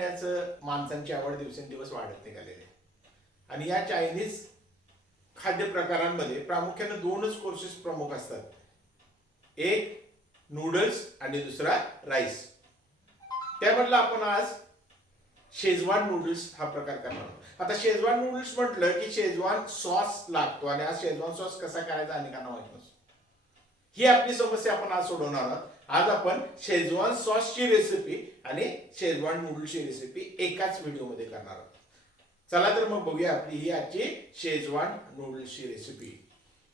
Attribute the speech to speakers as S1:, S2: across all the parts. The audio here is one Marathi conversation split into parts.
S1: खाण्याचं माणसांची आवड दिवसेंदिवस वाढत निघालेली आहे. आणि या चायनीज खाद्य प्रकारांमध्ये प्रामुख्याने दोनच कोर्सेस प्रमुख असतात. एक नूडल्स आणि दुसरा राईस त्यामधला आपण आज शेजवान नूडल्स हा प्रकार करणार आहोत. आता शेजवान नूडल्स म्हटलं की शेजवान सॉस लागतो आणि हा शेजवान सॉस कसा करायचा अनेकांना माहीत नसतो. ही आपली समस्या आपण आज सोडवणार आहोत. आज आपण शेजवान सॉसची रेसिपी आणि शेजवान नूडल्सची रेसिपी एकाच व्हिडिओमध्ये करणार आहोत. चला तर मग बघूया आपली ही आजची शेजवान नूडल्सची रेसिपी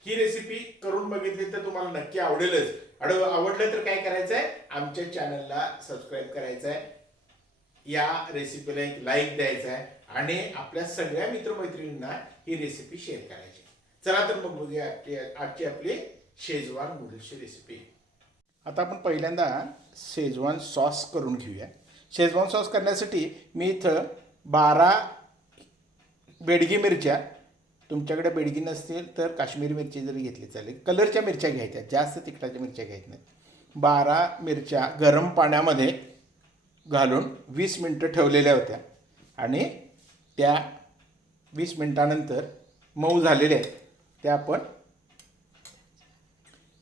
S1: ही रेसिपी करून बघितली तर तुम्हाला नक्की आवडेलच. आड- आवडलं तर काय करायचं आहे आमच्या चॅनलला सबस्क्राईब करायचं आहे या रेसिपीला एक लाईक द्यायचा आहे आणि आपल्या सगळ्या मित्रमैत्रिणींना ही रेसिपी शेअर करायची. चला तर मग बघूया आपली आजची आपली शेजवान नूडल्सची रेसिपी आता आपण पहिल्यांदा शेजवान सॉस करून घेऊया. शेजवान सॉस करण्यासाठी मी इथं बारा बेडगी मिरच्या तुमच्याकडे बेडगी नसतील तर काश्मीरी मिरची जरी घेतली चालेल. कलरच्या मिरच्या घ्यायच्या जास्त तिखटाच्या मिरच्या घ्यायच्या नाहीत. बारा मिरच्या गरम पाण्यामध्ये घालून वीस मिनटं ठेवलेल्या होत्या. आणि त्या वीस मिनटानंतर मऊ झालेल्या आहेत. त्या आपण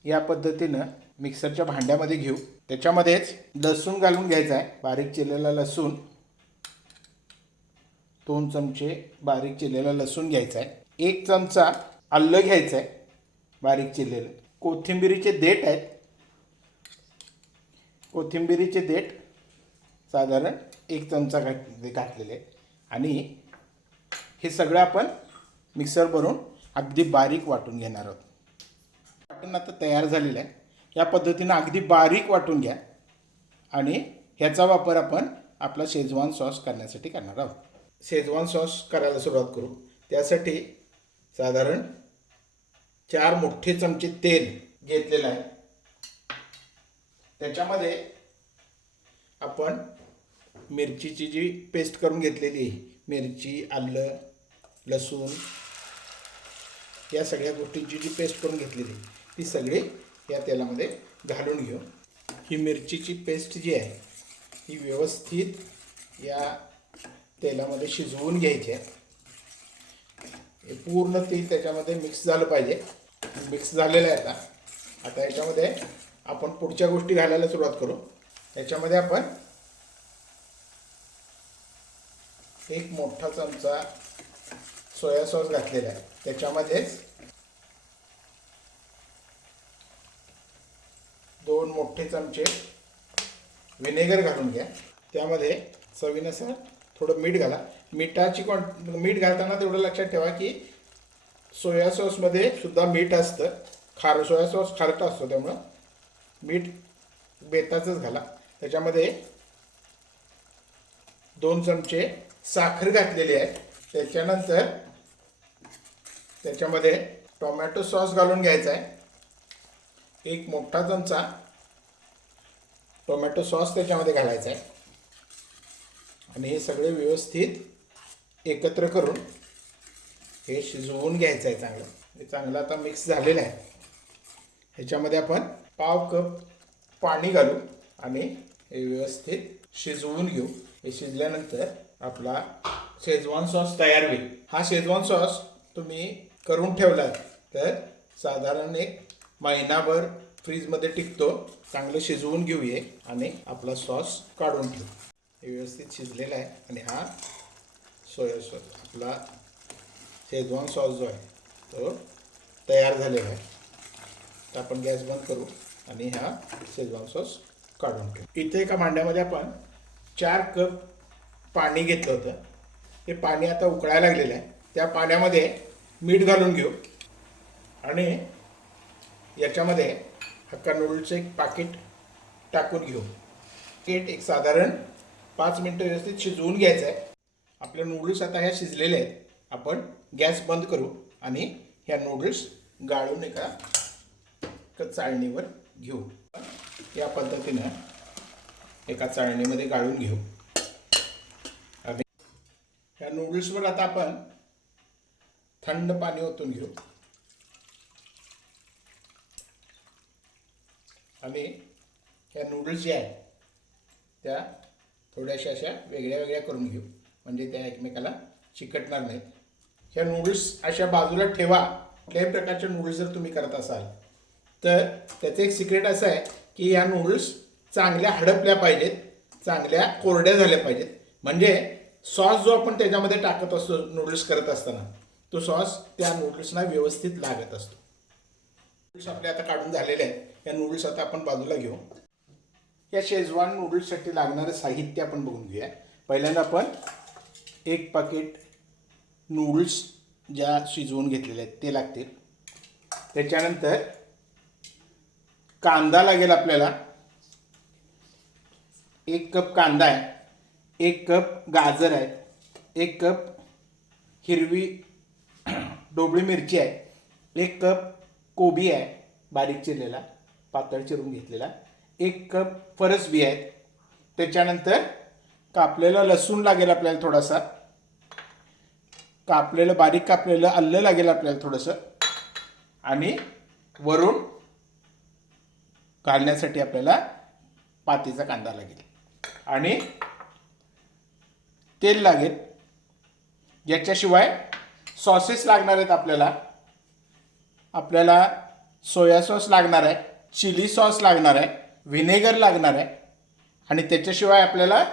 S1: या पद्धतीनं मिक्सरच्या भांड्यामध्ये घेऊ. त्याच्यामध्येच लसूण घालून घ्यायचा आहे. बारीक चिरलेला लसूण. दोन चमचे बारीक चिरलेला लसूण घ्यायचा आहे. एक चमचा आलं घ्यायचं आहे बारीक चिरलेलं. कोथिंबिरीचे देठ आहेत. कोथिंबिरीचे देठ साधारण एक चमचा घात घातलेले. आहे आणि हे सगळं आपण मिक्सर भरून अगदी बारीक वाटून घेणार आहोत. वाटून आता तयार झालेलं आहे. या पद्धतीनं अगदी बारीक वाटून घ्या. आणि ह्याचा वापर आपण आपला शेजवान सॉस करण्यासाठी करणार आहोत. शेजवान सॉस करायला सुरुवात करू. त्यासाठी साधारण चार मोठे चमचे तेल घेतलेलं आहे. त्याच्यामध्ये आपण मिरचीची जी पेस्ट करून घेतलेली आहे मिरची आलं लसूण या सगळ्या गोष्टींची जी पेस्ट करून घेतलेली आहे ती सगळी या तेलामध्ये घालून घेऊ. ही मिरचीची पेस्ट जी आहे ही व्यवस्थित या तेलामध्ये शिजवून घ्यायची आहे. पूर्ण तेल त्याच्यामध्ये मिक्स झालं पाहिजे. मिक्स झालेलं आहे आता. आता याच्यामध्ये आपण पुढच्या गोष्टी घालायला सुरुवात करू. याच्यामध्ये आपण एक मोठा चमचा सोया सॉस घातलेला आहे. त्याच्यामध्येच दोन मोठे चमचे व्हिनेगर घालून घ्या. त्यामध्ये चवीनुसार थोडं मीठ घाला. मिठाची क्वां मीठ घालताना तेवढं लक्षात ठेवा की सोया सॉसमध्ये सुद्धा मीठ असतं. खार सोया सॉस खारट असतो त्यामुळं. मीठ बेताचंच घाला. त्याच्यामध्ये दोन चमचे साखर घातलेली आहे. त्याच्यानंतर त्याच्यामध्ये टोमॅटो सॉस घालून घ्यायचा आहे. एक मोठा चमचा टोमॅटो सॉस त्याच्यामध्ये घालायचा आहे. आणि हे सगळे व्यवस्थित एकत्र करून हे शिजवून घ्यायचं आहे चांगलं. हे चांगलं आता मिक्स झालेलं आहे. ह्याच्यामध्ये आपण पाव कप पाणी घालू आणि हे व्यवस्थित शिजवून घेऊ. हे शिजल्यानंतर आपला शेजवान सॉस तयार होईल. हा शेजवान सॉस तुम्ही करून ठेवलात तर साधारण एक महिनाभर फ्रीजमध्ये टिकतो चांगलं शिजवून घेऊया आणि आपला सॉस काढून ठेवू. हे व्यवस्थित शिजलेला आहे आणि हा सोया सॉस आपला शेजवान सॉस जो आहे तो तयार झालेला आहे. तर आपण गॅस बंद करू आणि हा शेजवान सॉस काढून ठेवू. इथे एका भांड्यामध्ये आपण चार कप पाणी घेतलं होतं. हे पाणी आता उकळायला लागलेलं आहे. त्या पाण्यामध्ये मीठ घालून घेऊ. आणि याच्यामध्ये हक्का नूडल्सचं एक पाकिट टाकून घेऊ केट एक साधारण पाच मिनटं व्यवस्थित शिजवून घ्यायचं आहे. आपल्या नूडल्स आता ह्या शिजलेल्या आहेत. आपण गॅस बंद करू आणि ह्या नूडल्स गाळून एका एका चाळणीवर घेऊ. या पद्धतीनं एका चाळणीमध्ये गाळून घेऊ. आणि ह्या नूडल्सवर आता आपण थंड पाणी ओतून घेऊ. आम्ही ह्या नूडल्स ज्या आहेत त्या थोड्याशा अशा वेगळ्या वेगळ्या करून घेऊ. म्हणजे त्या एकमेकाला चिकटणार नाहीत. ह्या नूडल्स अशा बाजूला ठेवा. कुठल्याही प्रकारच्या नूडल्स जर तुम्ही करत असाल तर त्याचं एक सिक्रेट असं आहे की या नूडल्स चांगल्या हडपल्या पाहिजेत चांगल्या कोरड्या झाल्या पाहिजेत. म्हणजे सॉस जो आपण त्याच्यामध्ये टाकत असतो नूडल्स करत असताना तो सॉस त्या नूडल्सना व्यवस्थित लागत असतो. नूडल्स आपले आता काढून झालेले आहेत. या नूडल्स आता आपण बाजूला घेऊ. या शेजवान नूडल्ससाठी लागणारं साहित्य आपण बघून घेऊया. पहिल्यांदा आपण एक पाकिट नूडल्स ज्या शिजवून घेतलेल्या आहेत ते लागतील. त्याच्यानंतर कांदा लागेल आपल्याला. एक कप कांदा आहे एक कप गाजर आहे एक कप हिरवी डोबळी मिरची आहे एक कप कोबी आहे बारीक चिरलेला पातळ चिरून घेतलेला. एक कप फरसबी आहेत त्याच्यानंतर कापलेला लसूण लागेल आपल्याला थोडासा. कापलेलं बारीक कापलेलं आलं लागेल आपल्याला थोडंसं. आणि वरून घालण्यासाठी आपल्याला पातीचा कांदा लागेल. आणि तेल लागेल. याच्याशिवाय सॉसेस लागणार आहेत आपल्याला. आपल्याला सोया सॉस लागणार आहे चिली सॉस लागणार आहे व्हिनेगर लागणार आहे आणि त्याच्याशिवाय आपल्याला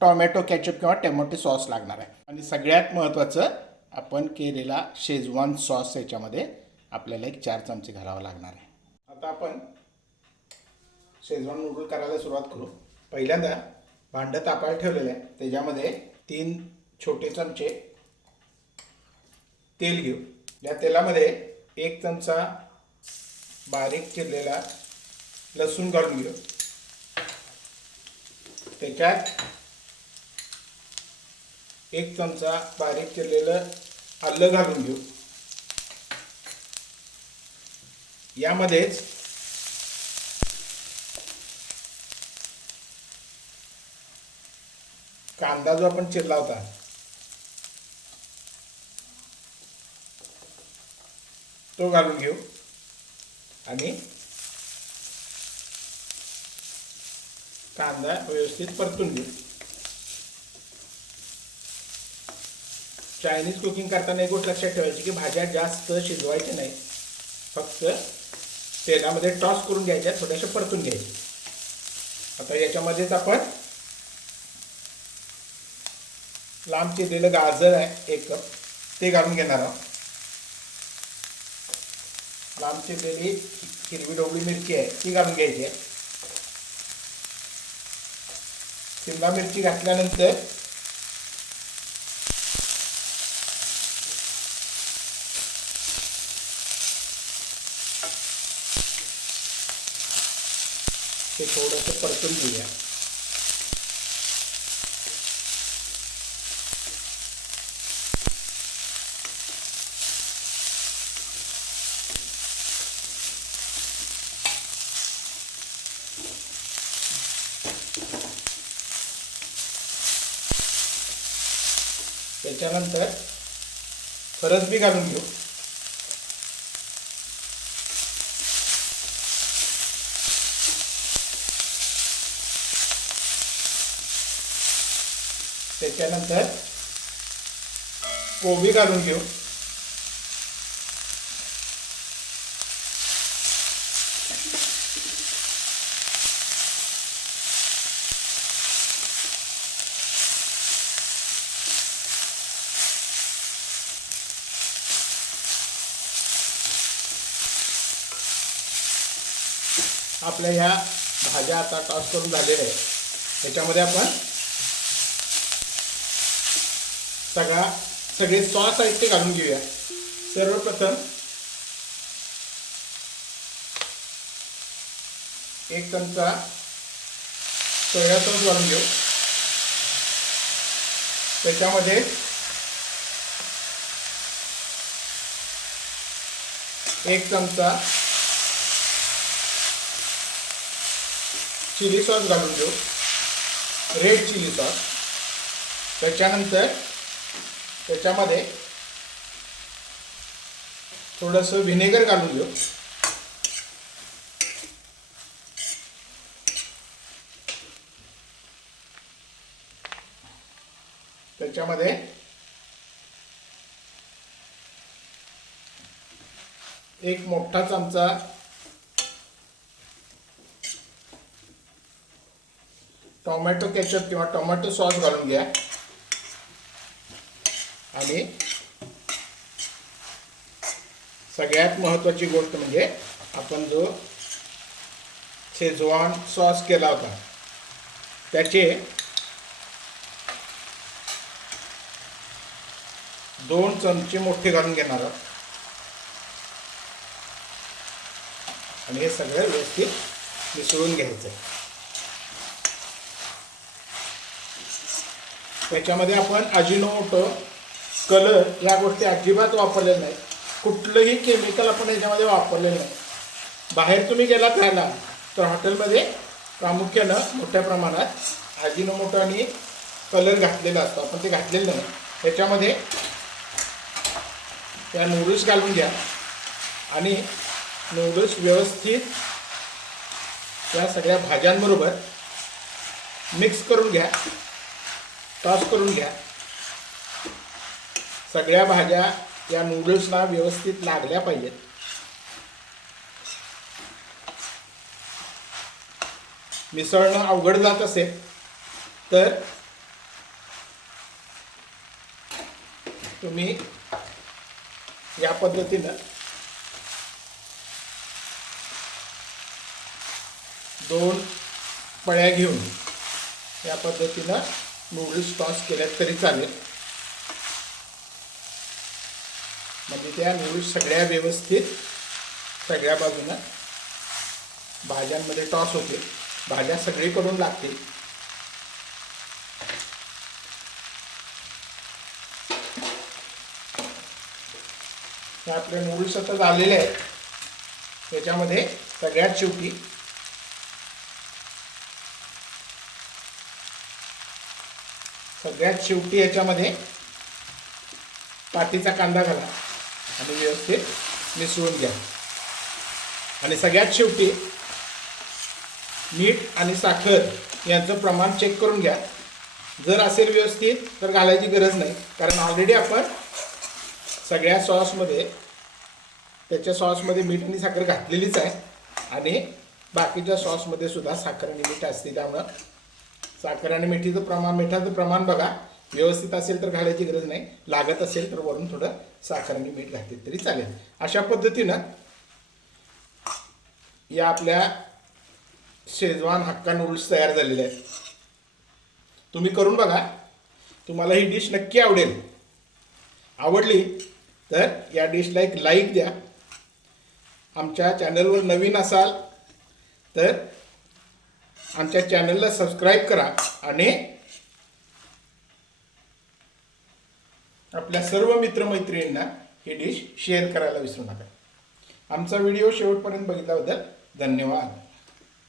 S1: टॉमॅटो कॅचअप किंवा टोमॅटो सॉस लागणार आहे. आणि सगळ्यात महत्त्वाचं आपण केलेला शेजवान सॉस याच्यामध्ये आपल्याला एक चार चमचे घालावं लागणार आहे. आता आपण शेजवान नूडल करायला सुरुवात करू. पहिल्यांदा भांडं तापायला ठेवलेलं आहे. त्याच्यामध्ये तीन छोटे चमचे तेल घेऊ. या तेलामध्ये एक चमचा बारीक चिरलेला लसूण घालून घेऊ. त्याच्यात एक चमचा बारीक चिरलेलं आलं घालून घेऊ. यामध्येच कांदा जो आपण चिरला होता तो घालून घेऊ. आणि कांदा व्यवस्थित परतून घेऊ. चायनीज कुकिंग करताना एक गोष्ट लक्षात ठेवायची की भाज्या जास्त शिजवायच्या नाही फक्त तेलामध्ये टॉस करून घ्यायच्या थोड्याशा परतून घ्यायच्या. आता याच्यामध्येच आपण लांब चिरलेलं गाजर आहे एक कप ते घालून घेणार आहोत. लांब चिरलेली हिरवी डोबळी मिरची आहे ती घालून घ्यायची आहे. शिमला मिरची घातल्यानंतर ते थोडंसं परतून घेऊया. त्याच्यानंतर फरसबी घालून घेऊ. त्याच्यानंतर कोबी घालून घेऊ. आपल्या ह्या भाज्या आता टॉस करून झालेल्या आहेत. ह्याच्यामध्ये आपण सगळा सगळे सॉस आहेत ते घालून घेऊया. सर्वप्रथम एक चमचा सोया सॉस घालून घेऊ. त्याच्यामध्ये एक चमचा चिली सॉस घालून घेऊ. रेड चिली सॉस त्याच्यानंतर त्याच्यामध्ये थोडंसं व्हिनेगर घालून घेऊ. त्याच्यामध्ये एक मोठा चमचा टोमॅटो केचप किंवा टोमॅटो सॉस घालून घ्या. आणि सगळ्यात महत्त्वाची गोष्ट म्हणजे आपण जो शेजवान सॉस केला होता त्याचे दोन चमचे मोठे घालून घेणार आहोत. आणि हे सगळं व्यवस्थित मिसळून घ्यायचं. त्याच्यामध्ये आपण अजिनोमोटो कलर या गोष्टी अजिबात वापरलेल्या नाही कुठलंही केमिकल आपण याच्यामध्ये वापरलेलं नाही. बाहेर तुम्ही गेला खायला तर हॉटेलमध्ये प्रामुख्यानं मोठ्या प्रमाणात अजिनोमोटो आणि कलर घातलेला असतो. आपण ते घातलेलं नाही. त्याच्यामध्ये त्या नूडल्स घालून घ्या आणि नूडल्स व्यवस्थित त्या सगळ्या भाज्यांबरोबर मिक्स करून घ्या. टॉस करून घ्या. सगळ्या भाज्या या नूडल्सला व्यवस्थित लागल्या पाहिजेत. मिसळणं अवघड जात असेल तर तुम्ही या पद्धतीनं दोन पळ्या घेऊन या पद्धतीनं नूडल्स टॉस केल्यात तरी चालेल. म्हणजे त्या नूडल्स सगळ्या व्यवस्थित सगळ्या बाजूनं भाज्यांमध्ये टॉस होते भाज्या सगळीकडून लागतील. आपल्या आपले नूडल्स आता झालेले आहेत. त्याच्यामध्ये सगळ्यात शेवटी सगळ्यात शेवटी याच्यामध्ये पातीचा कांदा घाला आणि व्यवस्थित मिसळून घ्या. आणि सगळ्यात शेवटी मीठ आणि साखर यांचं प्रमाण चेक करून घ्या. जर असेल व्यवस्थित तर घालायची गरज नाही. कारण ऑलरेडी आपण सगळ्या सॉसमध्ये त्याच्या सॉसमध्ये मीठ आणि साखर घातलेलीच आहे. आणि बाकीच्या सॉसमध्ये सुद्धा साखर आणि मीठ असते त्यामुळं साखर आणि मिठीचं प्रमाण मिठाचं प्रमाण बघा. व्यवस्थित असेल तर घालायची गरज नाही. लागत असेल तर वरून थोडं साखर आणि मीठ घातले तरी चालेल. अशा पद्धतीनं या आपल्या शेजवान हक्का नूडल्स तयार झालेले आहेत. तुम्ही करून बघा. तुम्हाला ही डिश नक्की आवडेल. आवडली तर या डिशला एक लाईक द्या. आमच्या चॅनलवर नवीन असाल तर आमच्या चॅनलला सबस्क्राईब करा आणि आपल्या सर्व मित्रमैत्रिणींना ही डिश शेअर करायला विसरू नका. आमचा व्हिडिओ शेवटपर्यंत बघितल्याबद्दल धन्यवाद.